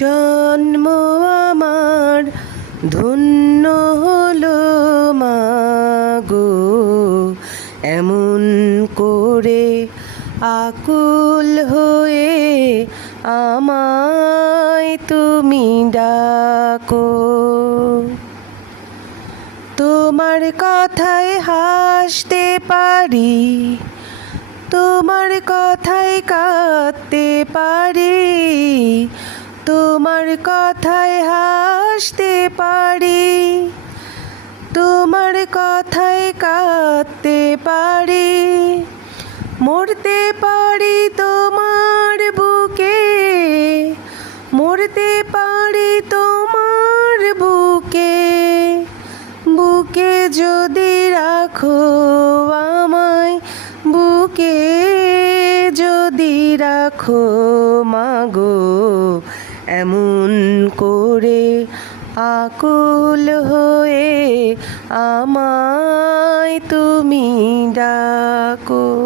জন্ম আমার ধন্য হলো মাগো, এমন করে আকুল হয়ে আমায় তুমি ডাকো। তোমার কথায় হাসতে পারি, তোমার কথায় কাঁদতে পারি, তোমার কথায় হাসতে পারি, তোমার কথায় কাঁদতে পারি, মরতে পারি তোমার বুকে, মরতে পারি তোমার বুকে, বুকে যদি রাখো আমায়, বুকে যদি রাখো মাগো, এমন করে আকুল হয়ে আমায় তুমি ডাকো।